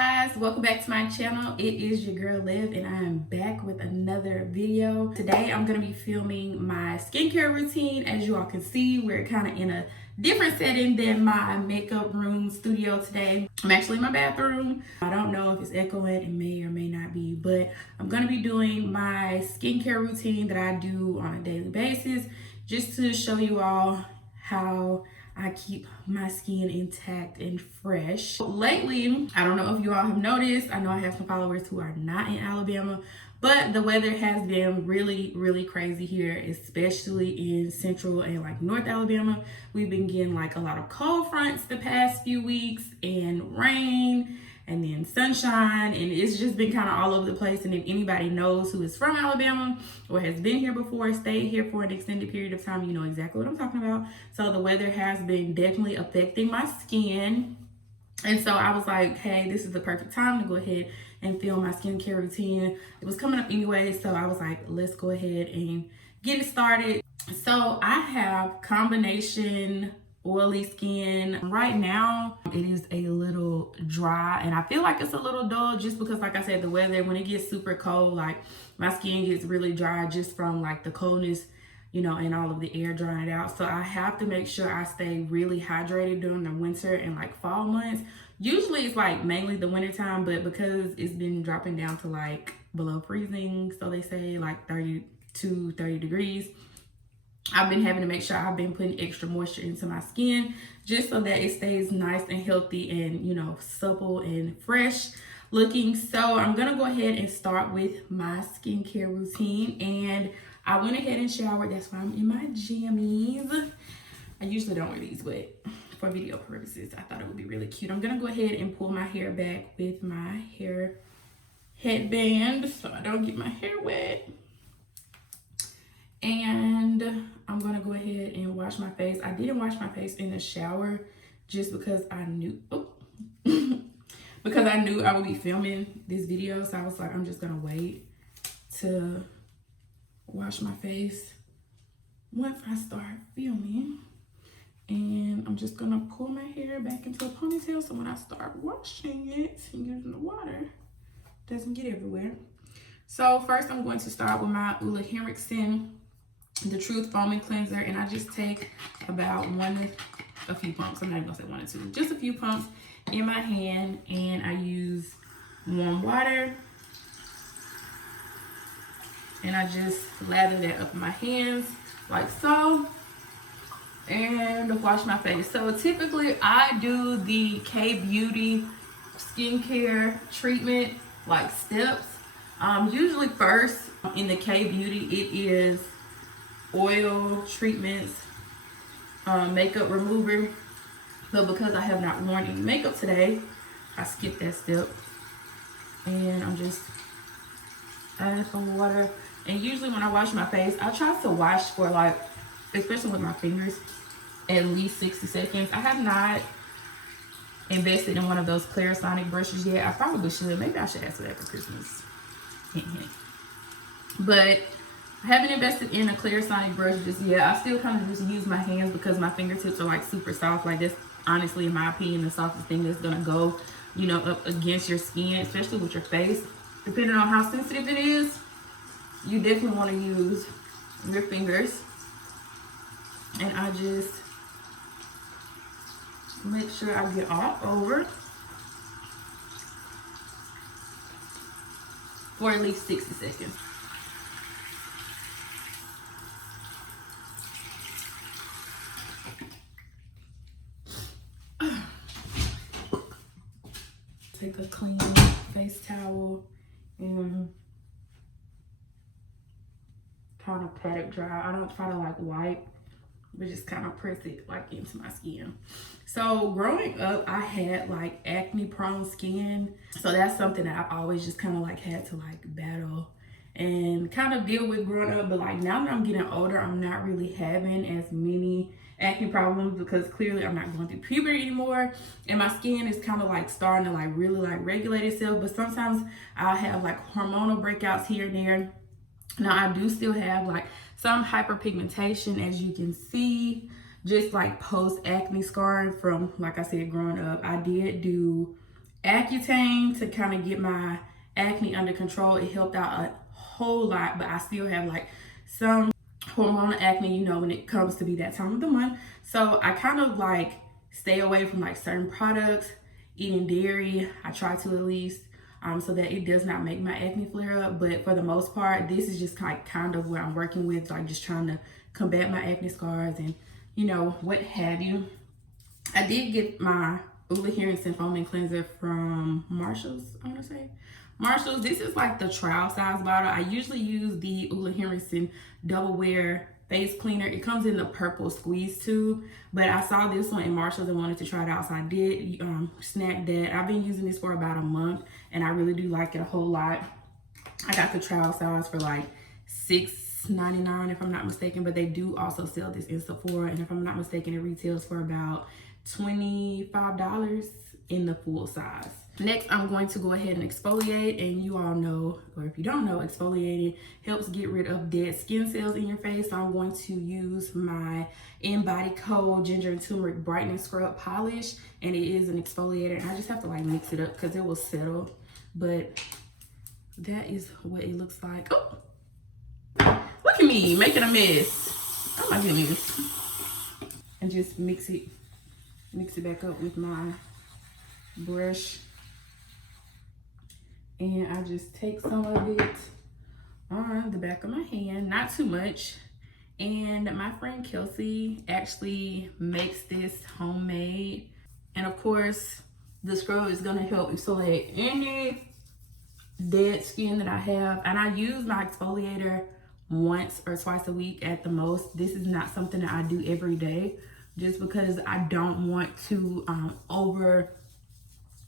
guys, welcome back to my channel. It is your girl Liv and I am back with another video. Today I'm going to be filming my skincare routine. As you all can see, we're kind of in a different setting than my makeup room studio today. I'm actually in my bathroom. I don't know if it's echoing, it may or may not be, but I'm going to be doing my skincare routine that I do on a daily basis just to show you all how I keep my skin intact and fresh. Lately, I don't know if you all have noticed, I know I have some followers who are not in Alabama, but the weather has been really crazy here, especially in central and like North Alabama. We've been getting like a lot of cold fronts the past few weeks and rain and then sunshine, and it's just been kind of all over the place. And if anybody knows who is from Alabama or has been here before, stayed here for an extended period of time, you know exactly what I'm talking about. So the weather has been definitely affecting my skin. And so I was like, hey, this is the perfect time to go ahead and film my skincare routine. It was coming up anyway, so I was like, let's go ahead and get it started. So I have combination oily skin. Right now, it is a little dry and I feel like it's a little dull just because, like I said, the weather, when it gets super cold, like my skin gets really dry just from like the coldness, you know, and all of the air drying out. So I have to make sure I stay really hydrated during the winter and like fall months. Usually it's like mainly the winter time, but because it's been dropping down to like below freezing, so they say like 30 degrees, I've been having to make sure I've been putting extra moisture into my skin just so that it stays nice and healthy and, you know, supple and fresh looking. So I'm gonna go ahead and start with my skincare routine. And I went ahead and showered. That's why I'm in my jammies. I usually don't wear these, but for video purposes, I thought it would be really cute. I'm gonna go ahead and pull my hair back with my hair headband so I don't get my hair wet. And I'm gonna go ahead and wash my face. I didn't wash my face in the shower just because I knew, because I knew I would be filming this video. So I was like, I'm just gonna wait to wash my face once I start filming. And I'm just gonna pull my hair back into a ponytail so when I start washing it and using the water, it doesn't get everywhere. So first I'm going to start with my OleHenriksen The Truth Foaming Cleanser, and I just take about a few pumps. I'm not even gonna say one or two, just a few pumps in my hand, and I use warm water, and I just lather that up in my hands like so, and wash my face. So typically I do the K-Beauty skincare treatment like steps. Usually first in the K-Beauty it is oil treatments, makeup remover, but because I have not worn any makeup today, I skipped that step, and I'm just adding some water. And usually when I wash my face, I try to wash for like, especially with my fingers, at least 60 seconds. I have not invested in one of those Clarisonic brushes yet. I probably should. Maybe I should ask for that for Christmas. Hint, hint. But I haven't invested in a Clarisonic brush just yet. I still kind of just use my hands because my fingertips are like super soft. Like that's honestly, in my opinion, the softest thing that's gonna go, you know, up against your skin, especially with your face. Depending on how sensitive it is, you definitely want to use your fingers. And I just make sure I get all over for at least 60 seconds. Take a clean face towel and kind of pat it dry. I don't try to like wipe, but just kind of press it like into my skin. So growing up, I had like acne prone skin. So that's something that I've always just kind of like had to like battle and kind of deal with growing up. But like now that I'm getting older, I'm not really having as many acne problems because clearly I'm not going through puberty anymore, and my skin is kind of like starting to like really like regulate itself. But sometimes I'll have like hormonal breakouts here and there. Now I do still have like some hyperpigmentation, as you can see, just like post acne scarring from, like I said, growing up. I did do Accutane to kind of get my acne under control. It helped out a whole lot, but I still have like some hormonal acne, you know, when it comes to be that time of the month. So I kind of like stay away from like certain products, eating dairy. I try to at least, so that it does not make my acne flare up. But for the most part, this is just kind of what I'm working with, like just trying to combat my acne scars and, you know, what have you. I did get my OleHenriksen foaming cleanser from Marshall's, I want to say. Marshall's. This is like the trial size bottle. I usually use the OleHenriksen double wear face cleaner. It comes in the purple squeeze tube, but I saw this one in Marshall's and wanted to try it out, so I did snag that. I've been using this for about a month and I really do like it a whole lot. I got the trial size for like $6.99 if I'm not mistaken, but they do also sell this in Sephora, and if I'm not mistaken, it retails for about $25 in the full size. Next, I'm going to go ahead and exfoliate, and you all know, or if you don't know, exfoliating helps get rid of dead skin cells in your face. So I'm going to use my EnBodyCo Ginger and Turmeric Brightening Scrub Polish, and it is an exfoliator, and I just have to like mix it up because it will settle, but that is what it looks like. Oh, look at me making a mess. Oh my goodness. And just mix it back up with my brush. And I just take some of it on the back of my hand, not too much. And my friend Kelsey actually makes this homemade. And of course, the scrub is gonna help exfoliate any dead skin that I have. And I use my exfoliator once or twice a week at the most. This is not something that I do every day, just because I don't want to over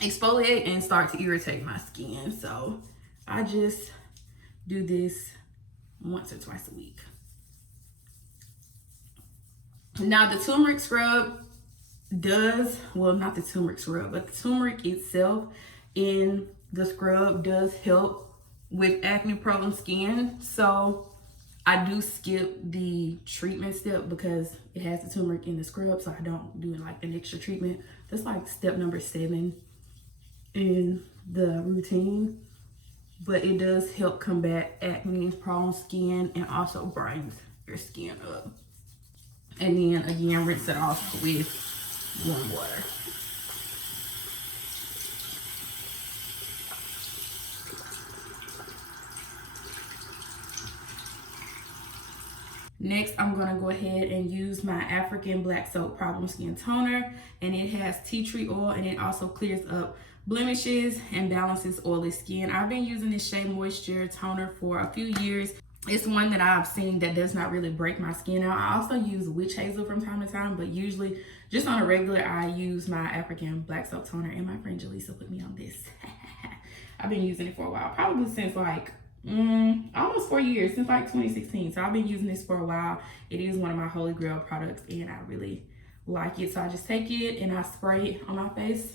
exfoliate and start to irritate my skin. So I just do this once or twice a week. Now the turmeric scrub does, well, not the turmeric scrub, but the turmeric itself in the scrub does help with acne prone skin. So I do skip the treatment step because it has the turmeric in the scrub, so I don't do like an extra treatment. That's like step number 7 in the routine, but it does help combat acne prone skin and also brightens your skin up. And then again, rinse it off with warm water. Next, I'm gonna go ahead and use my African Black Soap Problem Skin Toner, and it has tea tree oil, and it also clears up blemishes and balances oily skin. I've been using this SheaMoisture toner for a few years. It's one that I've seen that does not really break my skin out. I also use witch hazel from time to time, but usually just on a regular, I use my African Black Soap Toner, and my friend Jaleesa put me on this. I've been using it for a while, probably since like almost 4 years, since like 2016. So I've been using this for a while. It is one of my holy grail products and I really like it. So I just take it and I spray it on my face.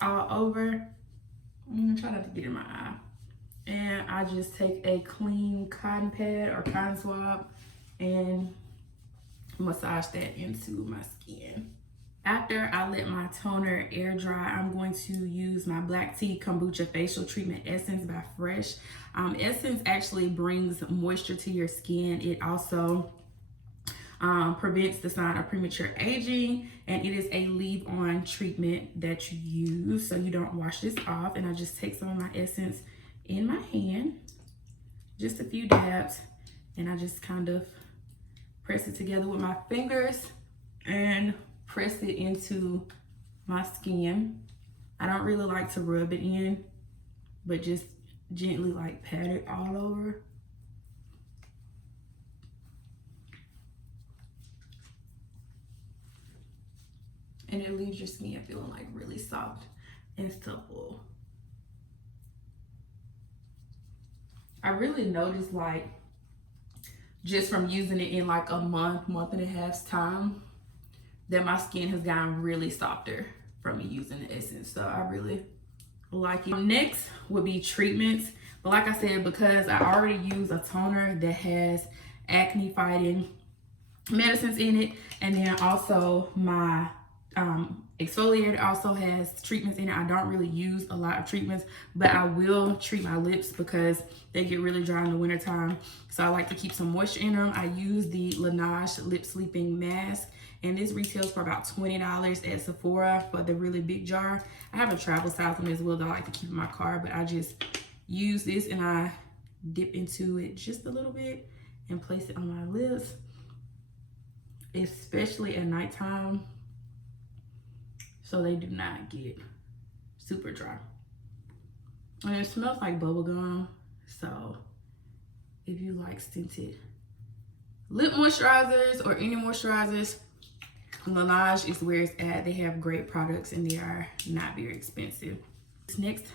All over. I'm gonna try not to get in my eye. And I just take a clean cotton pad or cotton swab and massage that into my skin. After I let my toner air dry, I'm going to use my Black Tea Kombucha Facial Treatment Essence by Fresh. Essence actually brings moisture to your skin. It also prevents the sign of premature aging, and it is a leave-on treatment that you use, so you don't wash this off. And I just take some of my essence in my hand, just a few dabs, and I just kind of press it together with my fingers and press it into my skin. I don't really like to rub it in, but just gently like pat it all over. And it leaves your skin feeling like really soft and supple. I really noticed, like, just from using it in like a month and a half's time, that my skin has gotten really softer from me using the essence. So I really like it. Next would be treatments. But like I said, because I already use a toner that has acne fighting medicines in it. And then also my exfoliator also has treatments in it. I don't really use a lot of treatments, but I will treat my lips because they get really dry in the wintertime. So I like to keep some moisture in them. I use the Leinge Lip Sleeping Mask, and this retails for about $20 at Sephora for the really big jar. I have a travel size one as well that I like to keep in my car, but I just use this and I dip into it just a little bit and place it on my lips, especially at nighttime, so they do not get super dry. And it smells like bubble gum, so if you like scented lip moisturizers or any moisturizers, Leinge is where it's at. They have great products and they are not very expensive. Next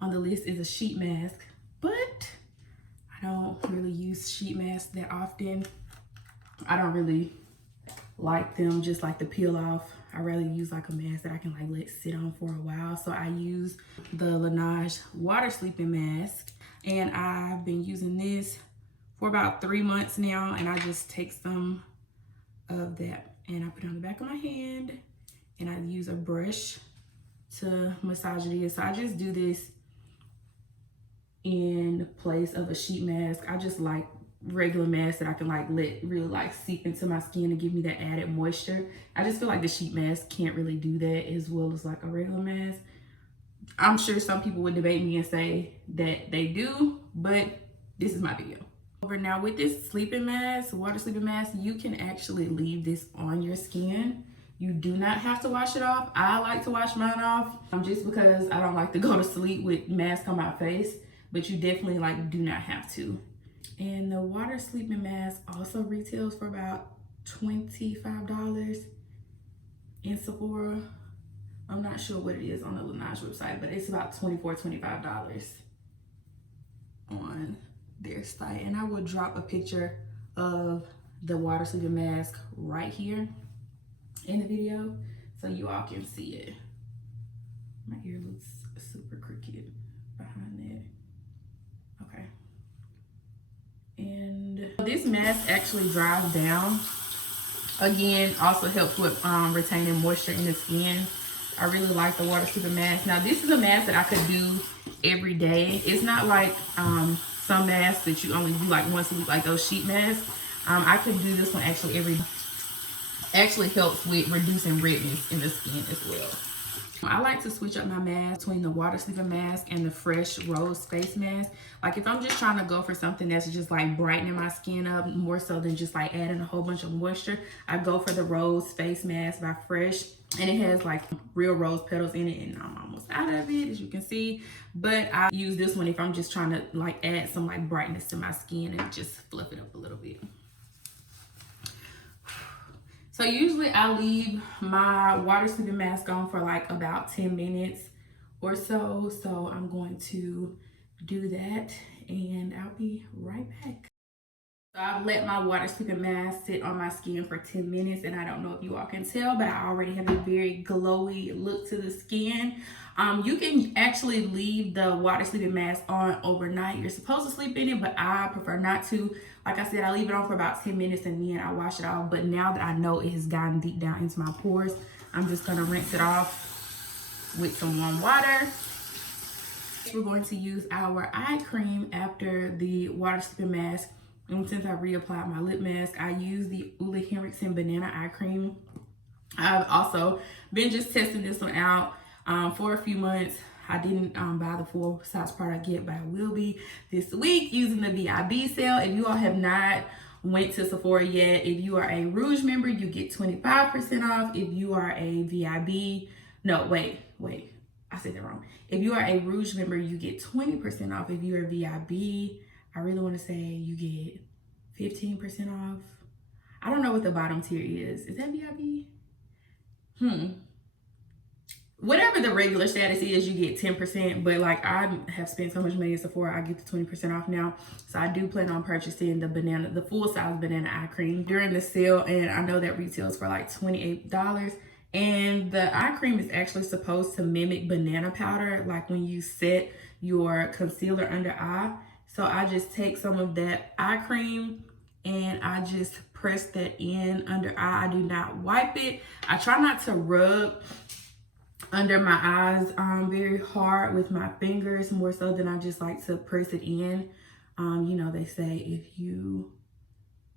on the list is a sheet mask, but I don't really use sheet masks that often. I don't really like them just like to peel off. I rather use like a mask that I can like let sit on for a while. So I use the Leinge water sleeping mask, and I've been using this for about 3 months now, and I just take some of that and I put it on the back of my hand and I use a brush to massage it in. So I just do this in place of a sheet mask. I just like regular mask that I can like let really like seep into my skin and give me that added moisture. I just feel like the sheet mask can't really do that as well as like a regular mask. I'm sure some people would debate me and say that they do, but this is my video. Over now with this sleeping mask, water sleeping mask, you can actually leave this on your skin. You do not have to wash it off. I like to wash mine off just because I don't like to go to sleep with mask on my face, but you definitely like do not have to. And the water sleeping mask also retails for about $25 in Sephora. I'm not sure what it is on the Leinge website, but it's about $24–25 on their site. And I will drop a picture of the water sleeping mask right here in the video so you all can see it. My ear looks super crooked behind that. Okay. And this mask actually dries down. Again, also helps with retaining moisture in the skin. I really like the water sleeping mask. Now this is a mask that I could do every day. It's not like some masks that you only do like once a week, like those sheet masks. I could do this one actually every day. Actually helps with reducing redness in the skin as well. I like to switch up my mask between the water sleeping mask and the fresh rose face mask. Like if I'm just trying to go for something that's just like brightening my skin up more so than just like adding a whole bunch of moisture, I go for the rose face mask by Fresh, and it has like real rose petals in it, and I'm almost out of it as you can see. But I use this one if I'm just trying to like add some like brightness to my skin and just fluff it up a little bit. So usually I leave my water sleeping mask on for like about 10 minutes or so. So I'm going to do that and I'll be right back. So I've let my water sleeping mask sit on my skin for 10 minutes, and I don't know if you all can tell, but I already have a very glowy look to the skin. You can actually leave the water sleeping mask on overnight. You're supposed to sleep in it, but I prefer not to. Like I said, I leave it on for about 10 minutes and then I wash it off. But now that I know it has gotten deep down into my pores, I'm just gonna rinse it off with some warm water. We're going to use our eye cream after the water sleeping mask. And since I reapplied my lip mask, I use the OleHenriksen Banana Eye Cream. I've also been just testing this one out for a few months. I didn't buy the full size product yet, but I will be this week using the VIB sale. If you all have not went to Sephora yet, if you are a Rouge member, you get 25% off. If you are a VIB, no, wait, I said that wrong. If you are a Rouge member, you get 20% off. If you're a VIB, I really want to say you get 15% off. I don't know what the bottom tier is. Is that VIB? Whatever the regular status is, you get 10%. But like I have spent so much money in Sephora, I get the 20% off now. So I do plan on purchasing the full size banana eye cream during the sale. And I know that retails for like $28. And the eye cream is actually supposed to mimic banana powder, like when you set your concealer under eye. So I just take some of that eye cream and I just press that in under eye. I do not wipe it. I try not to rub under my eyes very hard with my fingers, more so than I just like to press it in. You know, they say if you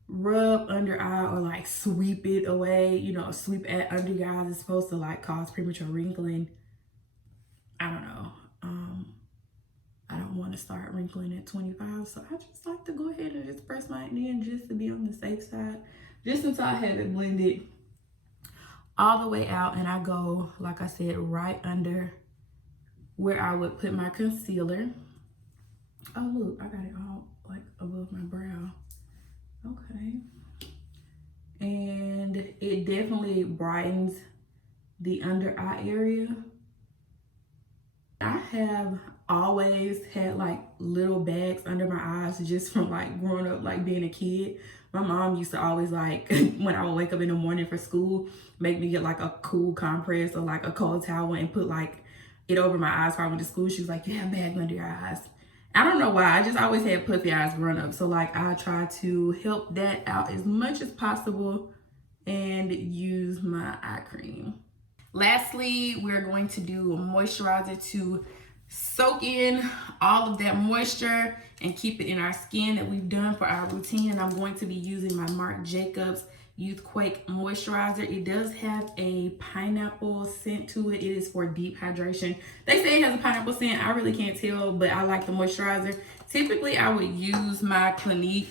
rub under eye or like sweep it away, you know, sweep at under your eyes, it's supposed to like cause premature wrinkling. I don't know. I don't want to start wrinkling at 25, so I just like to go ahead and just press mine in just to be on the safe side, just until I have it blended all the way out. And I go, like I said, right under where I would put my concealer. Oh look, I got it all like above my brow. Okay. And it definitely brightens the under eye area. I have always had like little bags under my eyes just from like growing up, like being a kid. My mom used to always like, when I would wake up in the morning for school, make me get like a cool compress or like a cold towel and put like it over my eyes before I went to school. She was like, you have bags under your eyes. I don't know why, I just always had puffy eyes growing up. So like I try to help that out as much as possible and use my eye cream. Lastly, we're going to do a moisturizer to soak in all of that moisture and keep it in our skin that we've done for our routine. And I'm going to be using my Marc Jacobs Youthquake moisturizer. It does have a pineapple scent to it. It is for deep hydration. They say it has a pineapple scent. I really can't tell, but I like the moisturizer. Typically, I would use my Clinique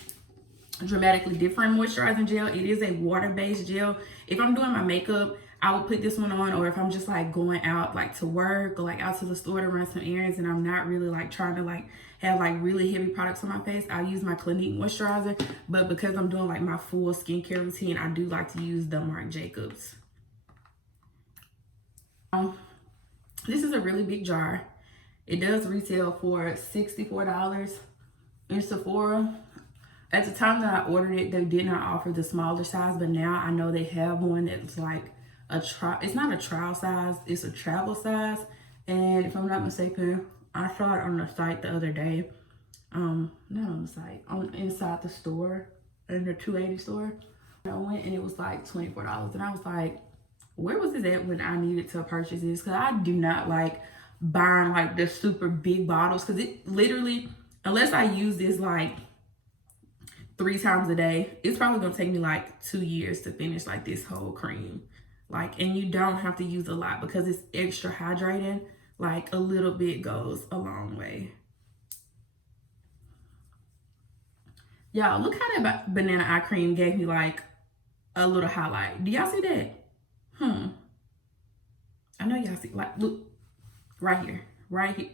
Dramatically Different moisturizing gel. It is a water-based gel. If I'm doing my makeup, I would put this one on, or if I'm just like going out like to work or like out to the store to run some errands and I'm not really like trying to like have like really heavy products on my face, I use my Clinique moisturizer. But because I'm doing like my full skincare routine, I do like to use the Marc Jacobs. This is a really big jar. It does retail for $64 in Sephora. At the time that I ordered it, they did not offer the smaller size, but now I know they have one that's like it's not a trial size, it's a travel size. And if I'm not mistaken, I saw it on the site the other day. Not on the site, inside the store, in the 280 store. I went and it was like $24, and I was like, where was this at when I needed to purchase this? Because I do not like buying like the super big bottles, because it literally, unless I use this like 3 times a day, it's probably gonna take me like 2 years to finish like this whole cream. Like, and you don't have to use a lot because it's extra hydrating. Like a little bit goes a long way. Y'all, look how that banana eye cream gave me like a little highlight. Do y'all see that? I know y'all see, like, look, right here, right here.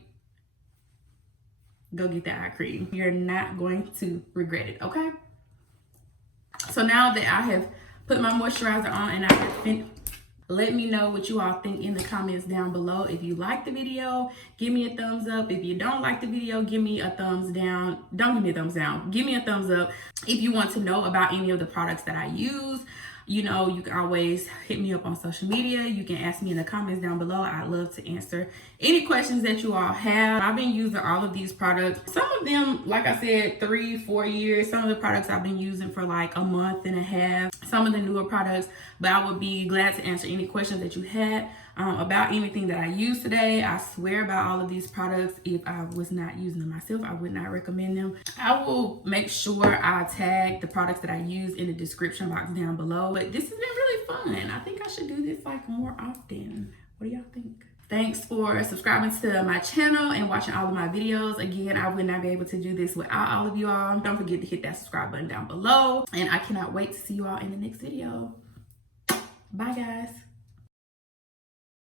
Go get that eye cream. You're not going to regret it, okay? So now that I have put my moisturizer on and I have finished, let me know what you all think in the comments down below. If you like the video, give me a thumbs up. If you don't like the video, give me a thumbs down. Don't give me a thumbs down. Give me a thumbs up. If you want to know about any of the products that I use, you know, you can always hit me up on social media. You can ask me in the comments down below. I'd love to answer any questions that you all have. I've been using all of these products. Some of them, like I said, 3-4 years. Some of the products I've been using for like a month and a half. Some of the newer products, but I would be glad to answer any questions that you had about anything that I use today. I swear by all of these products. If I was not using them myself, I would not recommend them. I will make sure I tag the products that I use in the description box down below. But this has been really fun. I think I should do this like more often. What do y'all think? Thanks for subscribing to my channel and watching all of my videos. Again, I would not be able to do this without all of you all. Don't forget to hit that subscribe button down below. And I cannot wait to see you all in the next video. Bye, guys.